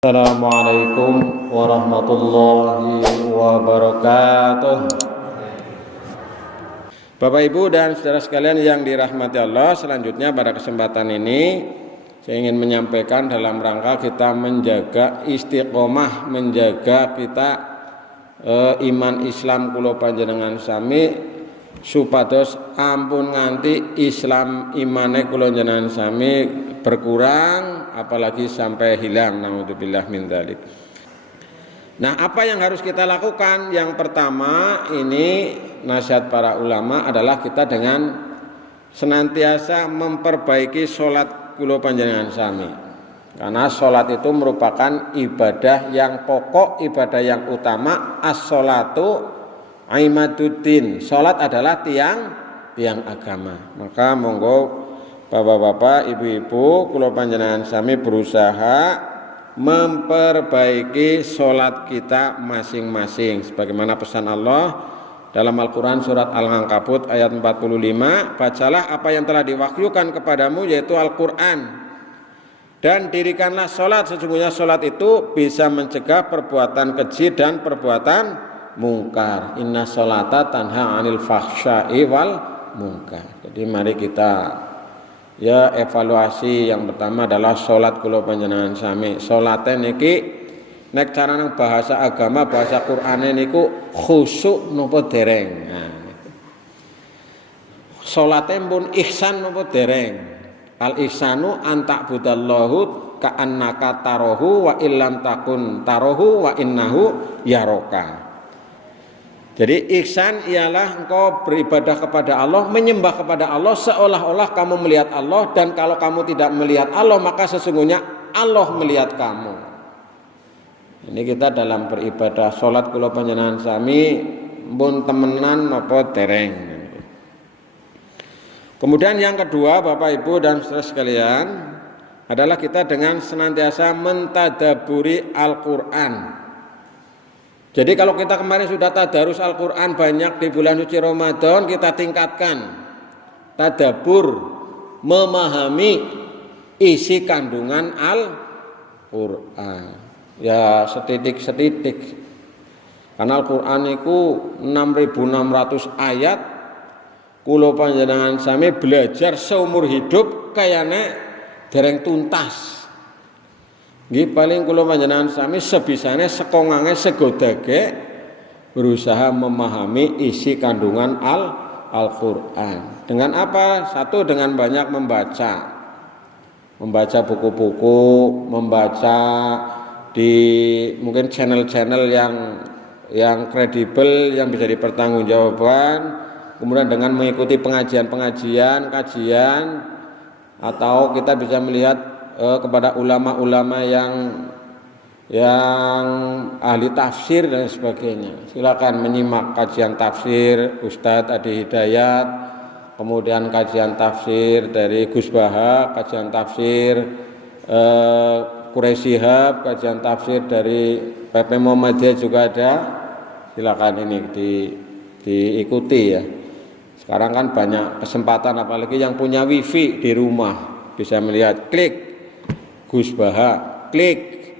Assalamualaikum warahmatullahi wabarakatuh. Bapak Ibu dan saudara sekalian yang dirahmati Allah, selanjutnya pada kesempatan ini saya ingin menyampaikan dalam rangka kita menjaga istiqomah, menjaga kita iman Islam kula panjenengan sami supados ampun nganti Islam imane kula panjenengan sami berkurang, apalagi sampai hilang, naudzubillah min dzalik. Nah, apa yang harus kita lakukan? Yang pertama, ini nasihat para ulama adalah kita dengan senantiasa memperbaiki sholat kula panjenengan sami. Karena sholat itu merupakan ibadah yang pokok, ibadah yang utama. As-sholatu imaduddin. Sholat adalah tiang agama. Maka monggo Bapak-bapak, ibu-ibu, kula panjenengan sami berusaha memperbaiki sholat kita masing-masing sebagaimana pesan Allah dalam Al-Quran surat Al-Ankabut ayat 45, bacalah apa yang telah diwahyukan kepadamu yaitu Al-Quran, dan dirikanlah sholat, sesungguhnya sholat itu bisa mencegah perbuatan keji dan perbuatan mungkar. Inna sholata tanha anil fahsya'i wal mungkar. Jadi mari kita evaluasi. Yang pertama adalah sholat kula panjenengan sami. Sholate niki nek carane bahasa agama, bahasa Qur'ane niku khusyuk napa dereng. Nah, sholate pun ihsan napa dereng. Al ihsanu anta budallahu ka'annaka tarahu wa illam takun tarahu wa innahu yaraka. Jadi ihsan ialah engkau beribadah kepada Allah, menyembah kepada Allah seolah-olah kamu melihat Allah, dan kalau kamu tidak melihat Allah maka sesungguhnya Allah melihat kamu. Ini kita dalam beribadah. Sholat kula panjenengan sami pun temenan napa dereng. Kemudian yang kedua, Bapak Ibu dan saudara sekalian, adalah kita dengan senantiasa mentadaburi Al-Qur'an. Jadi kalau kita kemarin sudah tadarus Al-Quran banyak di bulan suci Ramadan, kita tingkatkan tadabur, memahami isi kandungan Al-Quran. Ya setitik-setitik. Karena Al-Quran itu 6.600 ayat. Kula panjenengan sami belajar seumur hidup kayane dereng tuntas. Nggih paling kula panjenengan sami sebisane sekongange segodage berusaha memahami isi kandungan Al-Qur'an. Dengan apa? Satu, dengan banyak membaca. Membaca buku-buku, membaca di mungkin channel-channel yang kredibel, yang bisa dipertanggungjawabkan. Kemudian dengan mengikuti pengajian-pengajian, kajian, atau kita bisa melihat kepada ulama-ulama yang ahli tafsir dan sebagainya. Silakan menyimak kajian tafsir Ustadz Adi Hidayat, kemudian kajian tafsir dari Gus Baha, kajian tafsir Quraisy Shihab, kajian tafsir dari PP Muhammadiyah juga ada. Silakan ini diikuti ya. Sekarang kan banyak kesempatan, apalagi yang punya wifi di rumah bisa melihat, klik Gus Baha, klik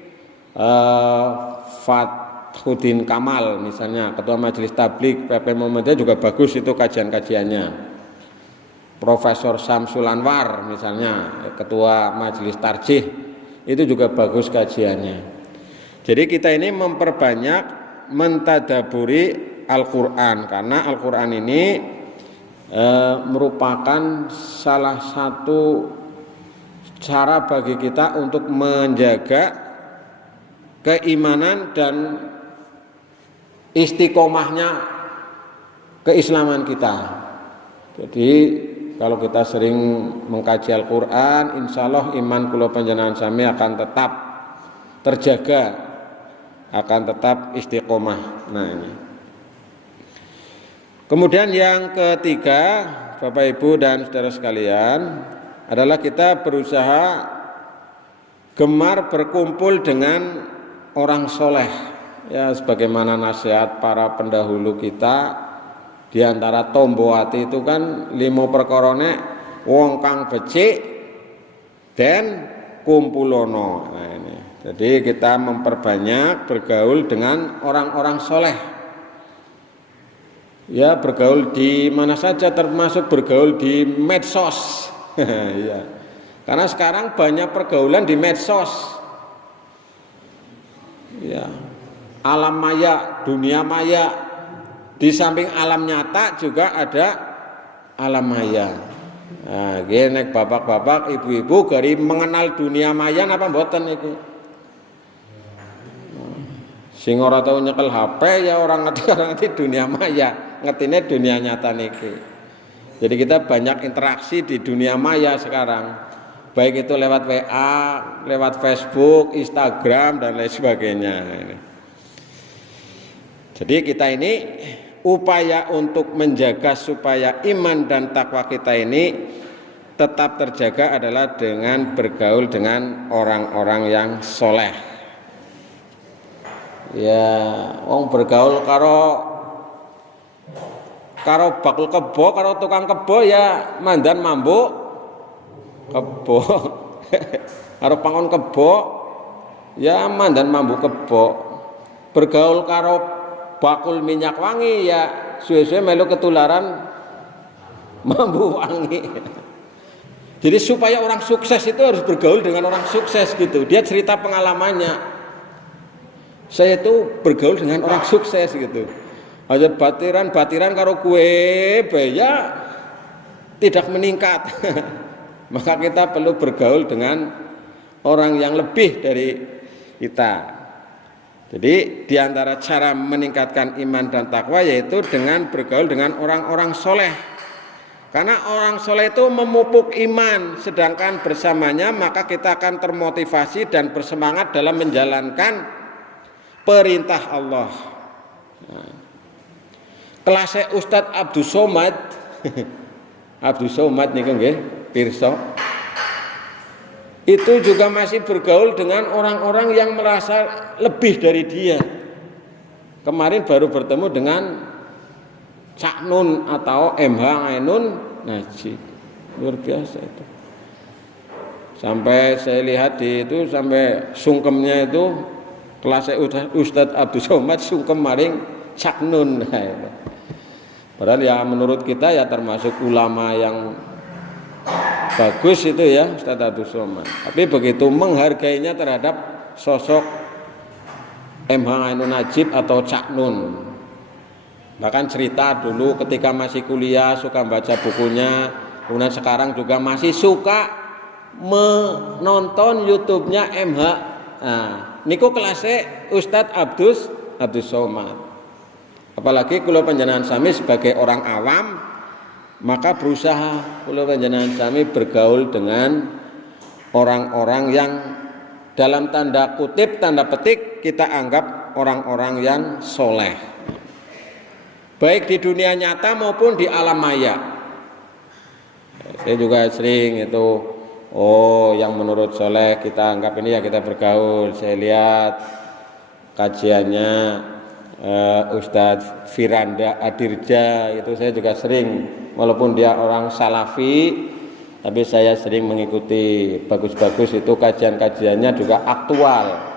Fathuddin Kamal misalnya, Ketua Majelis Tabligh PP Muhammadiyah juga bagus itu kajian-kajiannya. Profesor Samsul Anwar misalnya, Ketua Majelis Tarjih, itu juga bagus kajiannya. Jadi kita ini memperbanyak mentadaburi Al-Quran, karena Al-Quran ini merupakan salah satu cara bagi kita untuk menjaga keimanan dan istiqomahnya keislaman kita. Jadi kalau kita sering mengkaji Al-Quran, insya Allah iman kula panjenengan sami akan tetap terjaga, akan tetap istiqomah. Nah ini. Kemudian yang ketiga, Bapak Ibu dan saudara sekalian, adalah kita berusaha gemar berkumpul dengan orang soleh, ya sebagaimana nasihat para pendahulu kita. Di antara tombo ati itu kan 5 perkorone wong kang becik dan kumpulono. Nah, ini Jadi kita memperbanyak bergaul dengan orang-orang soleh. Ya, bergaul di mana saja, termasuk bergaul di medsos. Ya. Karena sekarang banyak pergaulan di medsos. Ya. Alam maya, dunia maya. Di samping alam nyata juga ada alam maya. Nah, gini bapak-bapak, ibu-ibu gari mengenal dunia maya apa mboten itu? Sing ora tau nyekel HP ya orang ngerti dunia maya, ngertine dunia nyata niki. Jadi kita banyak interaksi di dunia maya sekarang. Baik itu lewat WA, lewat Facebook, Instagram dan lain sebagainya. Jadi kita ini upaya untuk menjaga supaya iman dan takwa kita ini tetap terjaga adalah dengan bergaul dengan orang-orang yang soleh. Ya, wong bergaul karo bakul kebo, karo tukang kebo ya mandan mambu kebo. Karo pangon kebo ya mandan mambu kebo. Bergaul karo bakul minyak wangi ya suwe-suwe melu ketularan mambu wangi. Jadi supaya orang sukses itu harus bergaul dengan orang sukses gitu. Dia cerita pengalamannya. Saya itu bergaul dengan orang sukses gitu. Aja batiran karo kue ya tidak meningkat. Maka kita perlu bergaul dengan orang yang lebih dari kita. Jadi di antara cara meningkatkan iman dan takwa yaitu dengan bergaul dengan orang-orang soleh. Karena orang soleh itu memupuk iman, sedangkan bersamanya maka kita akan termotivasi dan bersemangat dalam menjalankan perintah Allah. Nah, kelasnya Ustadz Abdus Somad, Abdus Somad nih nggih, pirsa. Itu juga masih bergaul dengan orang-orang yang merasa lebih dari dia. Kemarin baru bertemu dengan Cak Nun atau MH Ainun Najib. Luar biasa itu. Sampai saya lihat di itu sampai sungkemnya itu kelasnya Ustadz Abdus Somad sungkem maring Cak Nun. Padahal ya menurut kita ya termasuk ulama yang bagus itu ya Ustadz Abdus Somad. Tapi begitu menghargainya terhadap sosok MH Ainun Najib atau Cak Nun. Bahkan cerita dulu ketika masih kuliah suka baca bukunya, kemudian sekarang juga masih suka menonton YouTube-nya MH. Nah, niku kelasnya Ustadz Abdus Somad. Apalagi kula panjenengan sami sebagai orang awam, maka berusaha kula panjenengan sami bergaul dengan orang-orang yang dalam tanda kutip, tanda petik kita anggap orang-orang yang soleh, baik di dunia nyata maupun di alam maya. Saya juga sering itu, yang menurut soleh kita anggap ini ya kita bergaul. Saya lihat kajiannya Ustadz Firanda Adirja itu saya juga sering, walaupun dia orang salafi, tapi saya sering mengikuti, bagus-bagus itu kajian-kajiannya juga aktual.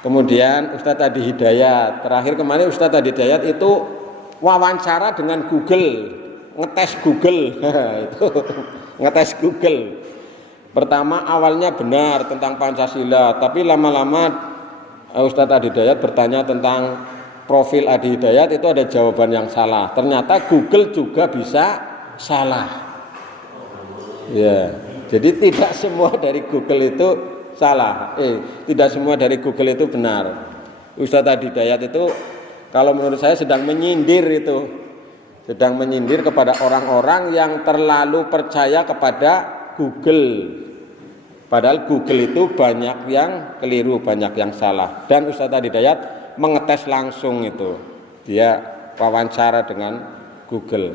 Kemudian Ustadz Adi Hidayat, terakhir kemarin Ustadz Adi Hidayat itu wawancara dengan Google, ngetes Google. Itu ngetes Google. Pertama awalnya benar tentang Pancasila, tapi lama-lama Ustadz Adi Hidayat bertanya tentang profil Adi Hidayat, itu ada jawaban yang salah. Ternyata Google juga bisa salah. Ya, jadi tidak semua dari Google itu salah. Tidak semua dari Google itu benar. Ustadz Adi Hidayat itu kalau menurut saya sedang menyindir itu, sedang menyindir kepada orang-orang yang terlalu percaya kepada Google. Padahal Google itu banyak yang keliru, banyak yang salah. Dan Ustadz Adi Hidayat mengetes langsung itu. Dia wawancara dengan Google.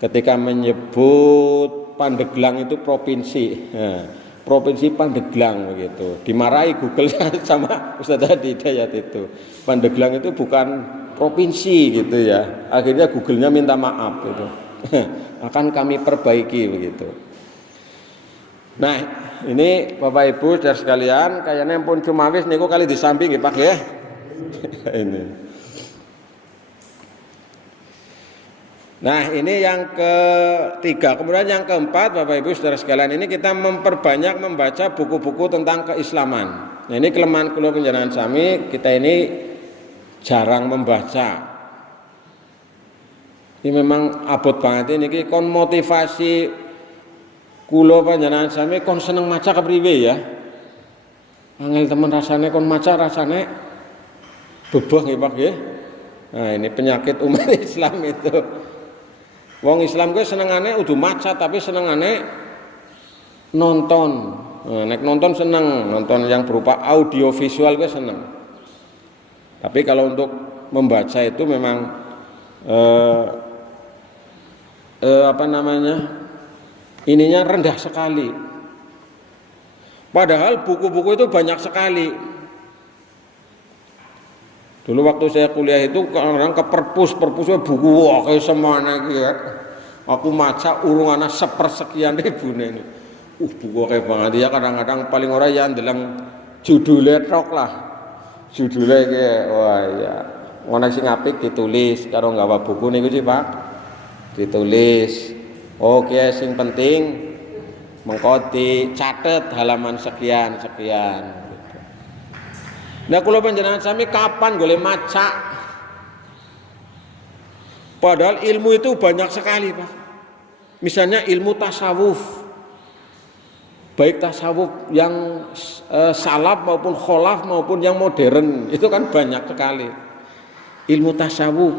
Ketika menyebut Pandeglang itu provinsi, provinsi Pandeglang begitu, dimarahi Google sama Ustadz Adi Hidayat itu. Pandeglang itu bukan provinsi gitu ya. Akhirnya Google-nya minta maaf gitu. Akan kami perbaiki begitu. Nah, ini Bapak Ibu saudara sekalian, kayaknya pun cuma wis niku kali di samping nggih Pak ya. Ini. Nah, ini yang ketiga. Kemudian yang keempat, Bapak Ibu saudara sekalian, ini kita memperbanyak membaca buku-buku tentang keislaman. Nah, ini kelemahan kula panjenengan sami, kita ini jarang membaca. Ini memang abot banget ini kon motivasi kula panjenengan sami kon seneng maca kepriwe ya. Angel temen rasane kon maca rasane bebeh nggih Pak nggih. Nah, ini penyakit umat Islam itu. Wong Islam kuwi senengane udah maca tapi senengane nonton. Nah, nek nonton seneng, nonton yang berupa audio visual kuwi seneng. Tapi kalau untuk membaca itu memang ininya rendah sekali. Padahal buku-buku itu banyak sekali. Dulu waktu saya kuliah itu orang ke perpusnya buku wah kayak semana gitu ya. Aku maca urungannya sepersekian ribu ini. Buku kayak banget ya kadang-kadang paling orang yang dalam judulnya tok lah. Judulnya kayak wah ya ngono sing apik ditulis karo nggawa buku niku sih Pak. Ditulis. Oke, sing penting mengko dicatet halaman sekian. Nah, kula panjenengan sami kapan golek maca? Padahal ilmu itu banyak sekali, Pak. Misalnya ilmu tasawuf. Baik tasawuf yang salaf maupun kholaf maupun yang modern, itu kan banyak sekali. Ilmu tasawuf,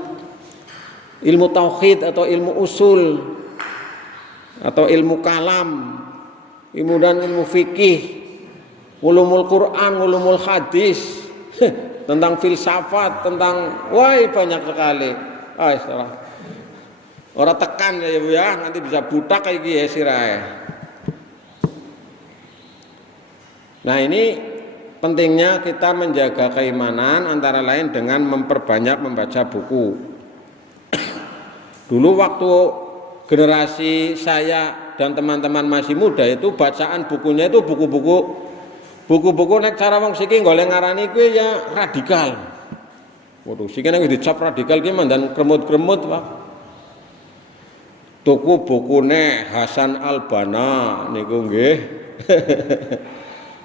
ilmu tauhid atau ilmu usul atau ilmu kalam, ilmu fikih, ulumul Quran, ulumul hadis, tentang filsafat, tentang banyak sekali. Orang tekan ya Bu ya, nanti bisa butak kayak gini ya sirahe. Nah, ini pentingnya kita menjaga keimanan antara lain dengan memperbanyak membaca buku. Dulu waktu generasi saya dan teman-teman masih muda itu bacaan bukunya itu buku-buku nek cara wong siki golek ngarani kuwi ya radikal. Waduh, siki nek dicap radikal ki mandan kremut-kremut, Pak. Tuku bukune Hasan Al-Banna niku nggih.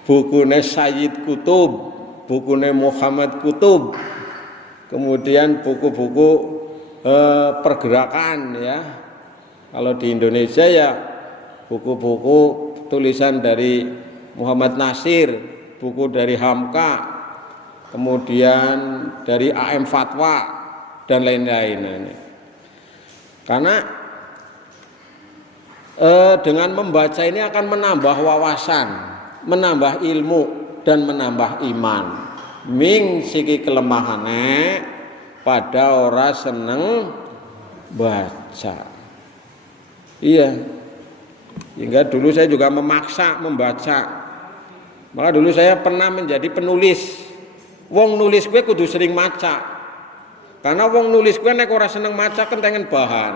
Bukune Sayyid Kutub, bukune Muhammad Kutub. Kemudian buku-buku pergerakan ya. Kalau di Indonesia ya buku-buku tulisan dari Muhammad Nasir, buku dari Hamka, kemudian dari AM Fatwa dan lain-lain. Karena dengan membaca ini akan menambah wawasan, menambah ilmu dan menambah iman. Ming siki kelemahane pada orang seneng baca. Iya. Hingga dulu saya juga memaksa membaca. Maka dulu saya pernah menjadi penulis. Wong nulis gue kudu sering maca. Karena wong nulis gue nek ora seneng maca kentengen bahan.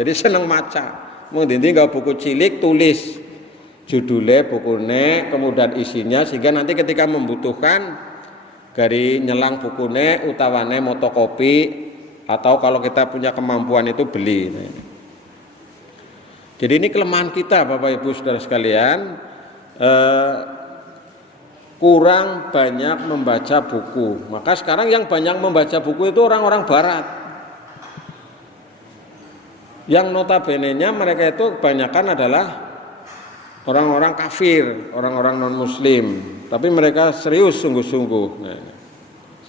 Jadi seneng maca. Mung dindi nggawa buku cilik tulis judulnya, bukune, kemudian isinya sehingga nanti ketika membutuhkan dari nyelang bukune utawane motokopi atau kalau kita punya kemampuan itu beli. Jadi ini kelemahan kita Bapak Ibu Saudara sekalian, kurang banyak membaca buku. Maka sekarang yang banyak membaca buku itu orang-orang barat. Yang notabene-nya mereka itu kebanyakan adalah orang-orang kafir, orang-orang non-muslim. Tapi mereka serius sungguh-sungguh.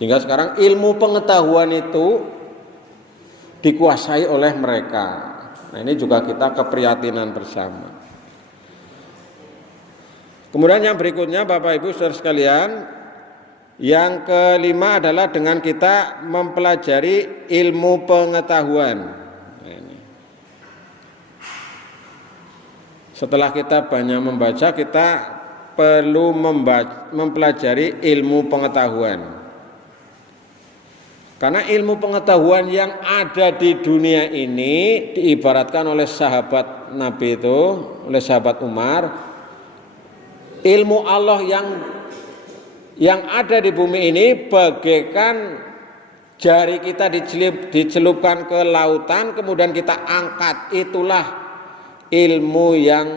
Sehingga sekarang ilmu pengetahuan itu dikuasai oleh mereka. Nah, ini juga kita keprihatinan bersama. Kemudian yang berikutnya Bapak Ibu Saudara sekalian, yang kelima adalah dengan kita mempelajari ilmu pengetahuan. Nah, ini. Setelah kita banyak membaca, kita perlu mempelajari ilmu pengetahuan. Karena ilmu pengetahuan yang ada di dunia ini diibaratkan oleh sahabat Nabi itu, oleh sahabat Umar, ilmu Allah yang ada di bumi ini bagaikan jari kita dicelupkan ke lautan kemudian kita angkat, itulah ilmu yang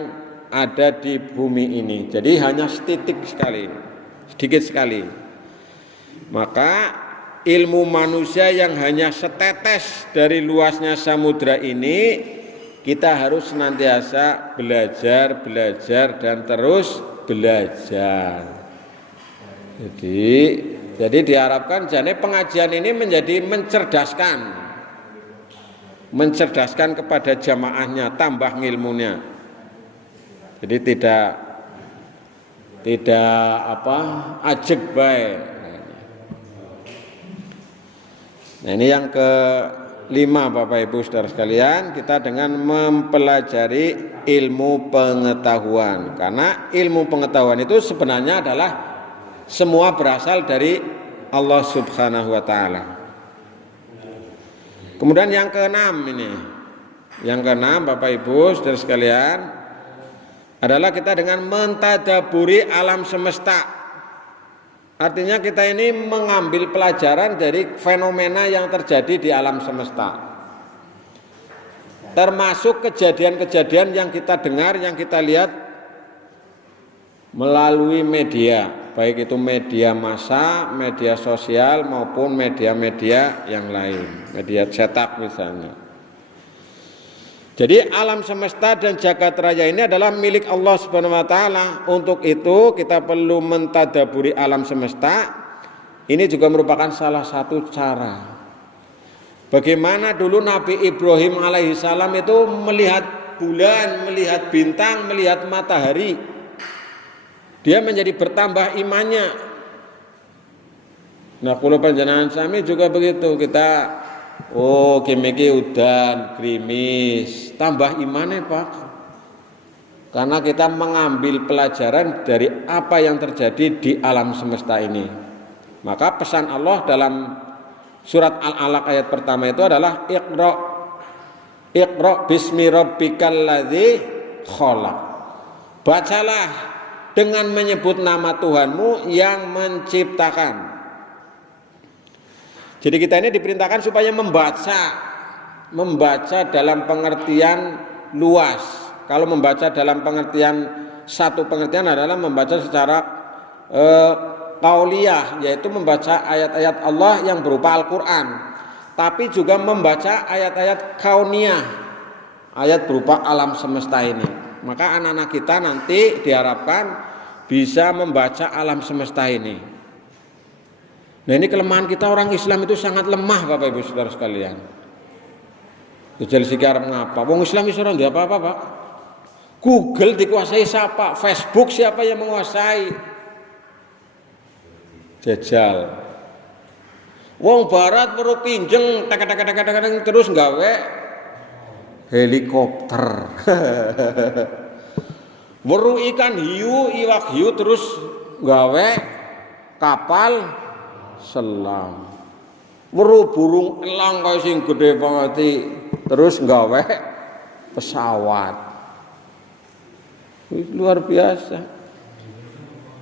ada di bumi ini. Jadi hanya setitik sekali, sedikit sekali. Maka ilmu manusia yang hanya setetes dari luasnya samudra ini, kita harus senantiasa belajar dan terus belajar. Jadi diharapkan jane pengajian ini menjadi mencerdaskan kepada jamaahnya, tambah ilmunya. Jadi tidak ajeg bae. Nah, ini yang kelima Bapak Ibu Saudara sekalian, kita dengan mempelajari ilmu pengetahuan. Karena ilmu pengetahuan itu sebenarnya adalah semua berasal dari Allah Subhanahu wa taala. Kemudian yang keenam ini. Yang keenam Bapak Ibu Saudara sekalian adalah kita dengan mentadaburi alam semesta. Artinya kita ini mengambil pelajaran dari fenomena yang terjadi di alam semesta. Termasuk kejadian-kejadian yang kita dengar, yang kita lihat melalui media, baik itu media massa, media sosial maupun media-media yang lain, media cetak misalnya. Jadi alam semesta dan jagat raya ini adalah milik Allah Subhanahu wa taala. Untuk itu kita perlu mentadaburi alam semesta. Ini juga merupakan salah satu cara. Bagaimana dulu Nabi Ibrahim alaihissalam itu melihat bulan, melihat bintang, melihat matahari. Dia menjadi bertambah imannya. Nah, kula panjenengan sami juga begitu, kita kimiki udan, gerimis, tambah imannya Pak. Karena kita mengambil pelajaran dari apa yang terjadi di alam semesta ini. Maka pesan Allah dalam surat Al-Alaq ayat pertama itu adalah Iqra bismi rabbikal ladzi khalaq. Bacalah dengan menyebut nama Tuhanmu yang menciptakan. Jadi kita ini diperintahkan supaya membaca dalam pengertian luas. Kalau membaca dalam satu pengertian adalah membaca secara qauliyah, yaitu membaca ayat-ayat Allah yang berupa Al-Quran. Tapi juga membaca ayat-ayat kauniyah, ayat berupa alam semesta ini. Maka anak-anak kita nanti diharapkan bisa membaca alam semesta ini. Nah, ini kelemahan kita orang Islam itu sangat lemah Bapak Ibu Saudara sekalian. Jajal siki arep ngapa? Wong Islam iso ora ndek apa-apa, Pak. Google dikuasai siapa? Facebook siapa yang menguasai? Jajal. Wong barat weruh pinjeng tak terus nggawe helikopter. Weruh ikan hiu, iwak hiu terus nggawe kapal selam. Weruh burung elang kaya sing gedhe banget terus nggawe pesawat. Luar biasa.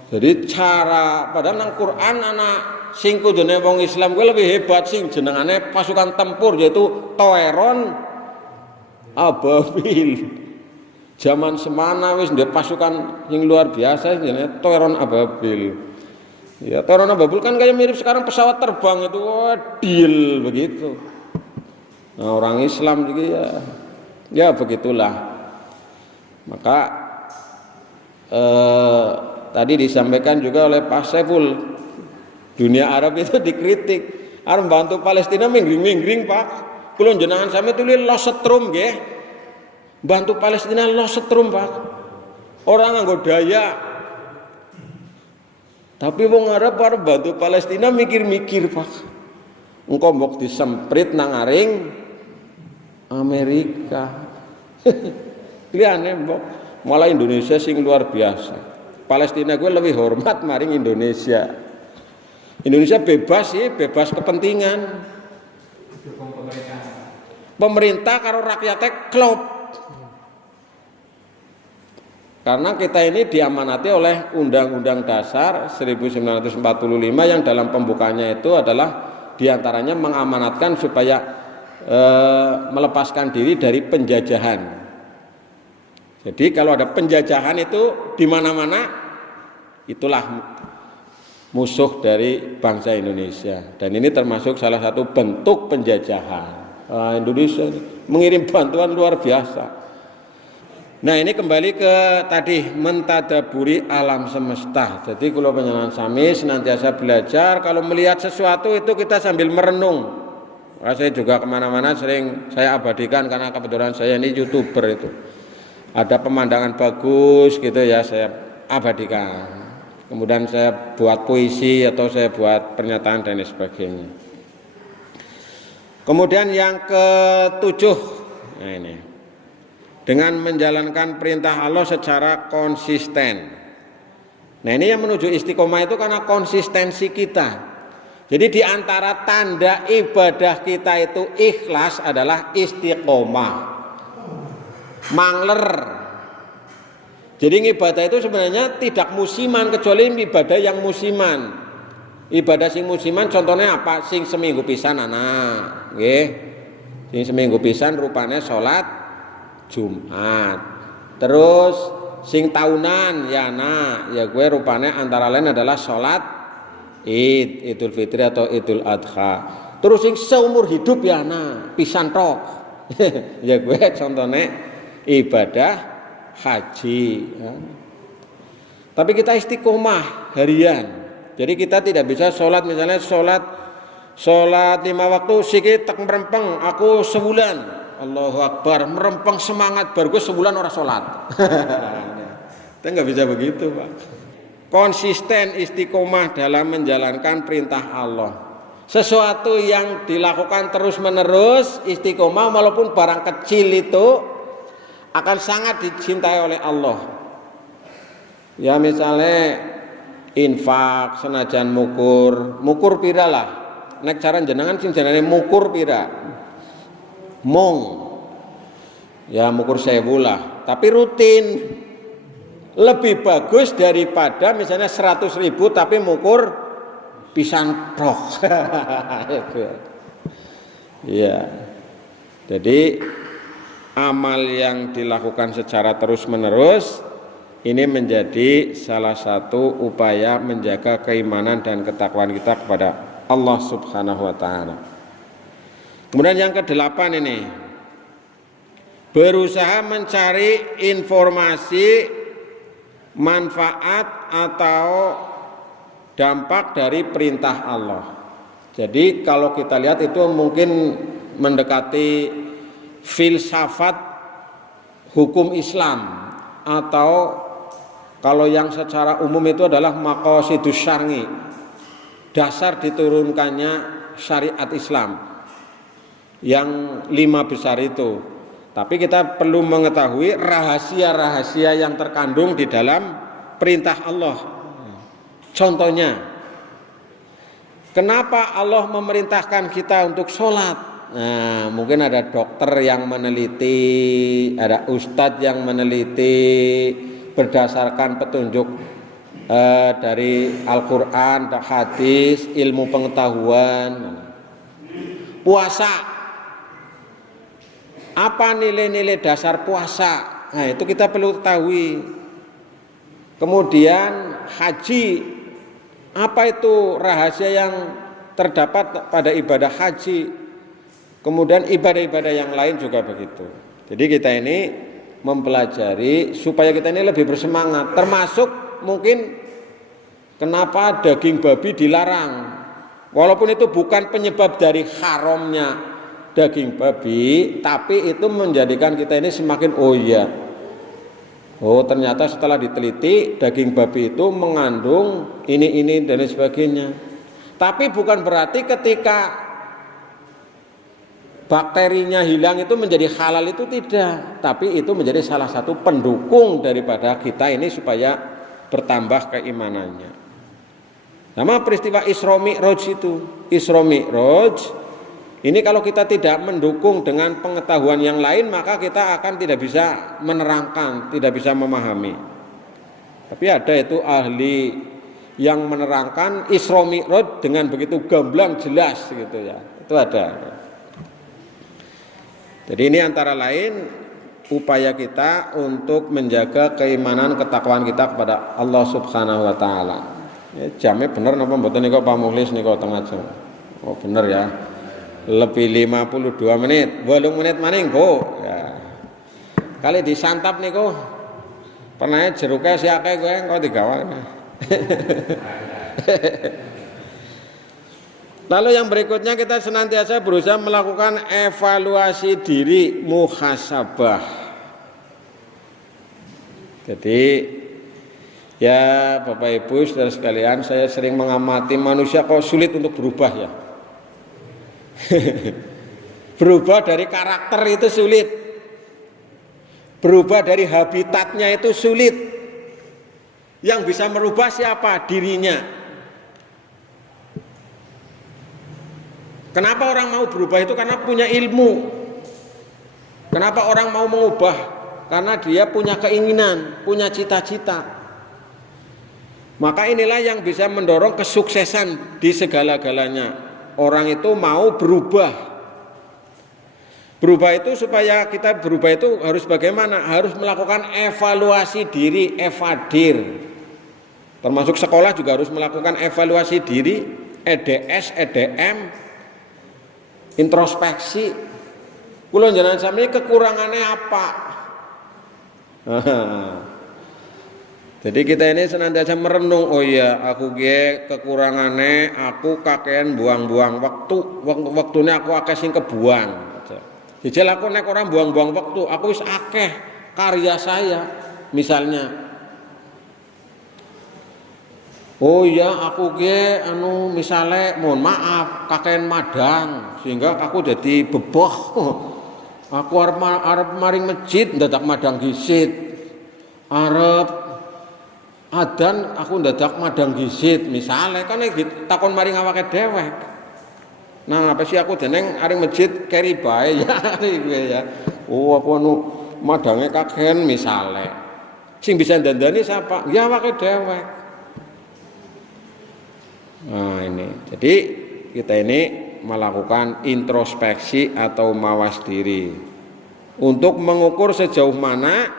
Jadi cara padahal nang Quran anak sing kudune wong Islam kuwi lebih hebat sing jenengane pasukan tempur yaitu Toeron Ababil. Zaman semana wis ndek pasukan yang luar biasa jenenge Toeron Ababil. Ya, Toeron Ababil kan kayak mirip sekarang pesawat terbang itu, deal begitu. Nah, orang Islam juga ya begitulah. Maka tadi disampaikan juga oleh Pak Saiful, dunia Arab itu dikritik. Arab bantu Palestina minggring-minggring Pak. Kula jenengan sami tulis lo setrum nggih. Bantu Palestina lo setrum Pak. Orang nganggo daya. Tapi wong Arab arep bantu Palestina mikir-mikir Pak. Engko mbok disemprit nang aring Amerika. Liyane mbok malah Indonesia sing luar biasa. Palestina gue lebih hormat maring Indonesia. Indonesia bebas sih, bebas kepentingan. Pemerintah karo rakyatnya klop. Karena kita ini diamanati oleh Undang-Undang Dasar 1945 yang dalam pembukanya itu adalah diantaranya mengamanatkan supaya melepaskan diri dari penjajahan. Jadi kalau ada penjajahan itu di mana-mana, itulah musuh dari bangsa Indonesia. Dan ini termasuk salah satu bentuk penjajahan. Indonesia mengirim bantuan luar biasa. Nah ini kembali ke tadi mentadaburi alam semesta. Jadi kalau panjenengan sami senantiasa belajar, kalau melihat sesuatu itu kita sambil merenung. Saya juga kemana-mana sering saya abadikan karena kebetulan saya ini YouTuber itu. Ada pemandangan bagus gitu ya saya abadikan. Kemudian saya buat puisi atau saya buat pernyataan dan sebagainya. Kemudian yang ketujuh, nah ini. Dengan menjalankan perintah Allah secara konsisten. Nah ini yang menuju istiqomah itu karena konsistensi kita. Jadi di antara tanda ibadah kita itu ikhlas adalah istiqomah. Mangler. Jadi ibadah itu sebenarnya tidak musiman kecuali ibadah yang musiman. Ibadah sing musiman contohnya apa? Sing seminggu pisan anak, nggih. Sing seminggu pisan rupane salat Jumat. Terus sing tahunan ya nak, ya gue rupanya antara lain adalah sholat Idul Fitri atau Idul Adha. Terus sing seumur hidup ya nak, pisan tok. Ya gue contohnya ibadah haji. Ya. Tapi kita istiqomah harian. Jadi kita tidak bisa sholat misalnya sholat 5 waktu sikit tak merempeng aku sebulan. Allahu Akbar, merempeng semangat baru gue sebulan orang sholat. Kita nggak bisa begitu Pak. Konsisten istiqomah dalam menjalankan perintah Allah. Sesuatu yang dilakukan terus menerus istiqomah walaupun barang kecil itu akan sangat dicintai oleh Allah. Ya misalnya infak senajan mukur pira lah. Nek cara jenengan sing jenenge mukur pira. Mong ya mukur 1000 lah, tapi rutin lebih bagus daripada misalnya 100.000 tapi mukur pisan tok. Ya, jadi amal yang dilakukan secara terus menerus ini menjadi salah satu upaya menjaga keimanan dan ketakwaan kita kepada Allah Subhanahu wa Ta'ala. Kemudian yang ke-8 ini, berusaha mencari informasi manfaat atau dampak dari perintah Allah. Jadi kalau kita lihat itu mungkin mendekati filsafat hukum Islam, atau kalau yang secara umum itu adalah maqasidus syar'i, dasar diturunkannya syariat Islam yang 5 besar itu. Tapi kita perlu mengetahui rahasia-rahasia yang terkandung di dalam perintah Allah. Contohnya, kenapa Allah memerintahkan kita untuk sholat? Nah, mungkin ada dokter yang meneliti, ada ustadz yang meneliti berdasarkan petunjuk dari Al-Quran, hadis, ilmu pengetahuan. Puasa, apa nilai-nilai dasar puasa? Nah, itu kita perlu ketahui. Kemudian haji, apa itu rahasia yang terdapat pada ibadah haji? Kemudian ibadah-ibadah yang lain juga begitu. Jadi kita ini mempelajari supaya kita ini lebih bersemangat. Termasuk mungkin kenapa daging babi dilarang. Walaupun itu bukan penyebab dari haramnya daging babi, tapi itu menjadikan kita ini semakin ternyata setelah diteliti daging babi itu mengandung ini dan sebagainya. Tapi bukan berarti ketika bakterinya hilang itu menjadi halal, itu tidak, tapi itu menjadi salah satu pendukung daripada kita ini supaya bertambah keimanannya. Nama peristiwa Isra Mi'raj itu, Isra Mi'raj ini kalau kita tidak mendukung dengan pengetahuan yang lain, maka kita akan tidak bisa menerangkan, tidak bisa memahami. Tapi ada itu ahli yang menerangkan Isra Mi'raj dengan begitu gamblang jelas gitu ya. Itu ada. Jadi ini antara lain upaya kita untuk menjaga keimanan ketakwaan kita kepada Allah Subhanahu wa taala. Ya, jamnya bener napa mboten nika Pak Mukhlis nika tengah jam. Oh bener ya. Lebih 52 menit, 8 menit maning kok. Ya. Kali disantap niku pernah jeruknya si akeh kowe engko digawal. Lalu yang berikutnya kita senantiasa berusaha melakukan evaluasi diri, muhasabah. Jadi ya Bapak Ibu saudara sekalian, saya sering mengamati manusia kok sulit untuk berubah ya. Berubah dari karakter itu sulit, berubah dari habitatnya itu sulit. Yang bisa merubah siapa? Dirinya. Kenapa orang mau berubah itu? Karena punya ilmu. Kenapa orang mau mengubah? Karena dia punya keinginan, punya cita-cita. Maka inilah yang bisa mendorong kesuksesan di segala-galanya. Orang itu mau berubah. Berubah itu supaya kita berubah itu harus bagaimana? Harus melakukan evaluasi diri, evadir. Termasuk sekolah juga harus melakukan evaluasi diri, EDS, EDM, introspeksi. Kula njenengan sami kekurangannya apa? Jadi kita ini senantiasa merenung, oh iya aku ge kekurangannya aku kakean buang-buang waktunya aku akeh sing kebuang. Jajal aku nek orang buang-buang waktu, aku wis akeh karya saya misalnya. Oh iya aku ge misale mohon maaf kakean madang sehingga aku jadi beboh. Aku arep maring masjid ndadak madang gisit. Arep adan aku ndadak madang gisit misalnya kan takon maring awake dhewek. Nah, apa sih aku deneng aring masjid keri bae ya. Oh, aku madange kaken misalnya. Sing bisa dandani siapa? Ya awake dhewek. Nah, ini. Jadi kita ini melakukan introspeksi atau mawas diri untuk mengukur sejauh mana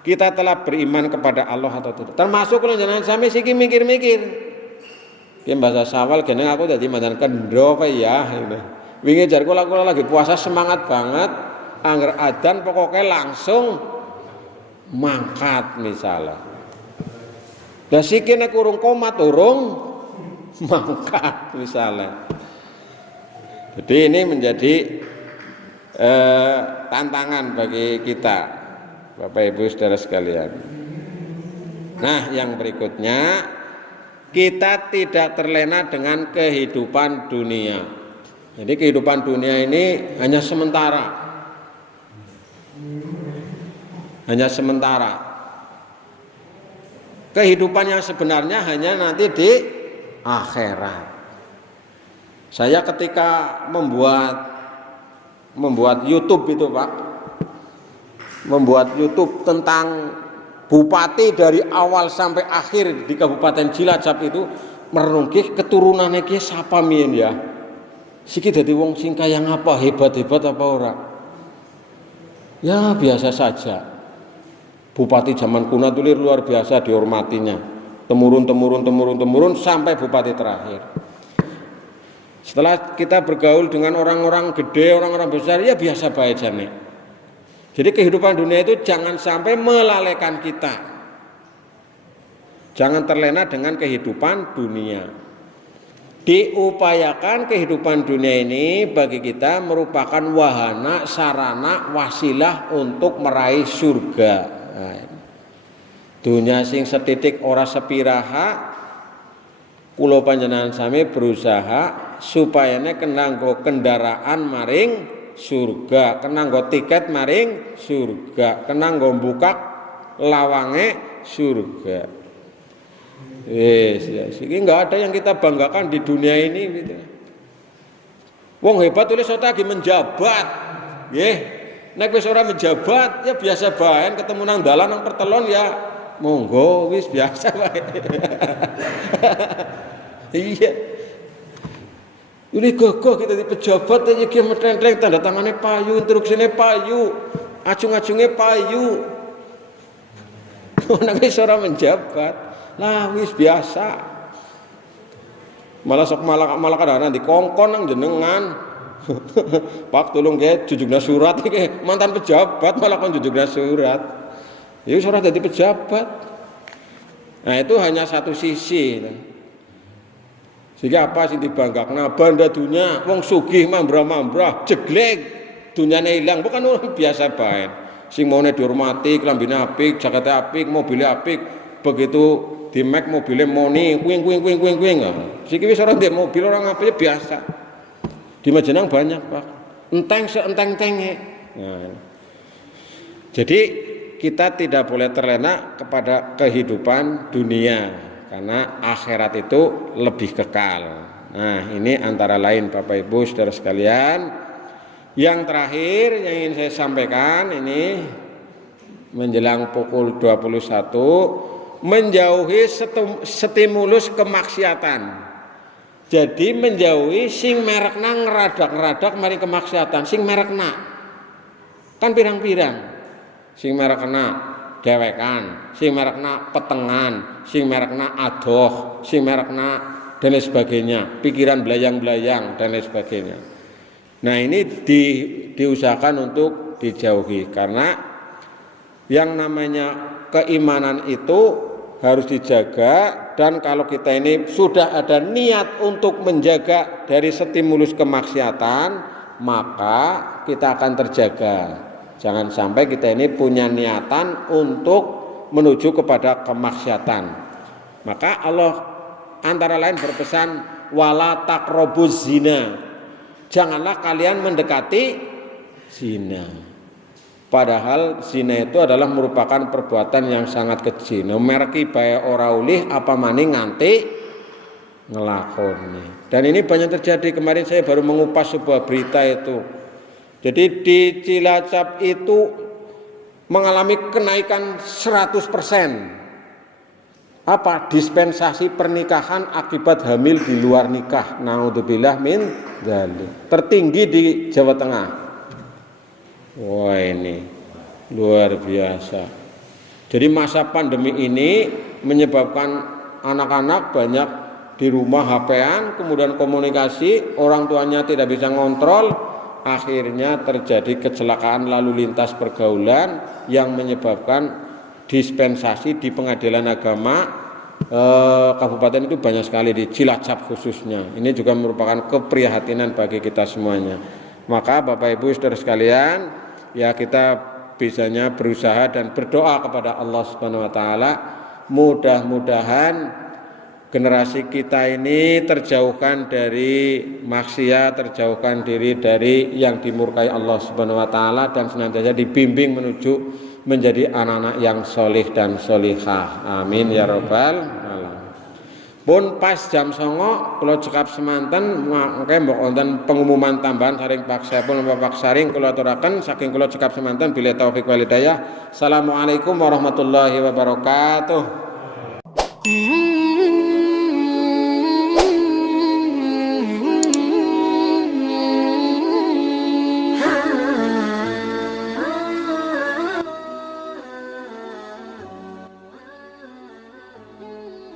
kita telah beriman kepada Allah atau tidak. Termasuk kalau jangan sampai siki mikir-mikir. Ki bahasa Sawal gene aku dadi mandan kendho apa ya. Wingi jarku aku lagi puasa semangat banget, angger adzan pokoknya langsung mangkat misalnya. Lah siki nek urung komat urung mangkat misalnya. Jadi ini menjadi tantangan bagi kita. Bapak Ibu saudara sekalian. Nah, yang berikutnya kita tidak terlena dengan kehidupan dunia. Jadi kehidupan dunia ini hanya sementara. Hanya sementara. Kehidupan yang sebenarnya hanya nanti di akhirat. Saya ketika membuat YouTube itu, Pak, membuat YouTube tentang bupati dari awal sampai akhir di Kabupaten Cilacap itu merenungke keturunannya ki sapa mien ya. Siki dadi wong sing kaya ngapa, hebat-hebat apa ora? Ya biasa saja. Bupati zaman kuno tulir luar biasa dihormatinya. Temurun sampai bupati terakhir. Setelah kita bergaul dengan orang-orang gede, orang-orang besar, ya biasa bae jane. Jadi kehidupan dunia itu jangan sampai melalaikan kita. Jangan terlena dengan kehidupan dunia. Diupayakan kehidupan dunia ini bagi kita merupakan wahana, sarana, wasilah untuk meraih surga. Nah, dunia sing setitik ora sepiraha, kula panjenengan sami berusaha supayane kenanggo kendaraan maring surga, kena nggo tiket maring surga, kena nggo buka lawange surga. Yes. Ini enggak ada yang kita banggakan di dunia ini gitu. Wong hebat tulis lagi menjabat. Nggih. Nek wis ora menjabat ya biasa bae ketemu nang dalan nang pertelon ya monggo wis biasa wae. Iya. Ini gogoh kita di pejabat aja ki metenteng tanda tangannya payu, instruksine payu, acung-acungnya payu. Nang wis ora menjabat. Lah wis biasa. Malah sok malah kadang-kadang dikongkon nang jenengan. Pak tolong ge jujugna surat iki mantan pejabat malah kon jujugna surat. Ya wis ora dadi pejabat. Nah itu hanya satu sisi. Sehingga apa sing dibanggakna banda dunia wong sugih mambrah-mambrah jeglek dunyane ilang bukan orang biasa bae. Sing maune dihormati, klambine apik, jakete apik, mobile apik, begitu di mek mobile moni kuing. Siki wis ora ndek mobil orang apik biasa. Di Majenang banyak, Pak. Enteng seenteng-tenge. Nah. Jadi kita tidak boleh terlena kepada kehidupan dunia karena akhirat itu lebih kekal. Nah, ini antara lain Bapak Ibu Saudara sekalian. Yang terakhir yang ingin saya sampaikan ini menjelang pukul 21 menjauhi stimulus kemaksiatan. Jadi menjauhi sing merekna ngeradak-ngeradak mari kemaksiatan sing merekna. Kan pirang-pirang. Sing merekna dewekan, sing merekna petengan, sing merekna adoh, sing merekna dan lain sebagainya, pikiran belayang-belayang dan lain sebagainya. Nah, ini diusahakan untuk dijauhi karena yang namanya keimanan itu harus dijaga, dan kalau kita ini sudah ada niat untuk menjaga dari stimulus kemaksiatan, maka kita akan terjaga. Jangan sampai kita ini punya niatan untuk menuju kepada kemaksiatan. Maka Allah antara lain berpesan wala taqrabuz zina. Janganlah kalian mendekati zina. Padahal zina itu adalah merupakan perbuatan yang sangat kecil. Mereki bae ora ulih apa maning nganti ngelakoni. Dan ini banyak terjadi. Kemarin saya baru mengupas sebuah berita itu. Jadi di Cilacap itu mengalami kenaikan 100%. Apa? Dispensasi pernikahan akibat hamil di luar nikah. Naudzubillah min dzalik. Tertinggi di Jawa Tengah. Wah, ini luar biasa. Jadi masa pandemi ini menyebabkan anak-anak banyak di rumah HP-an, kemudian komunikasi, orang tuanya tidak bisa ngontrol, akhirnya terjadi kecelakaan lalu lintas pergaulan yang menyebabkan dispensasi di pengadilan agama kabupaten itu banyak sekali, di Cilacap khususnya. Ini juga merupakan keprihatinan bagi kita semuanya. Maka Bapak Ibu Saudara sekalian, ya kita bisanya berusaha dan berdoa kepada Allah Subhanahu wa taala, mudah-mudahan generasi kita ini terjauhkan dari maksiat, terjauhkan diri dari yang dimurkai Allah Subhanahu wa taala, dan senantiasa dibimbing menuju menjadi anak-anak yang solih dan solihah. Amin ya rabbal alamin. Pun pas jam 09.00 kula cekap semanten mangke mbok wonten pengumuman tambahan saring Pak Saipul Pak Saring kula aturaken saking kula cekap semanten bila taufik wal hidayah. Assalamualaikum warahmatullahi wabarakatuh.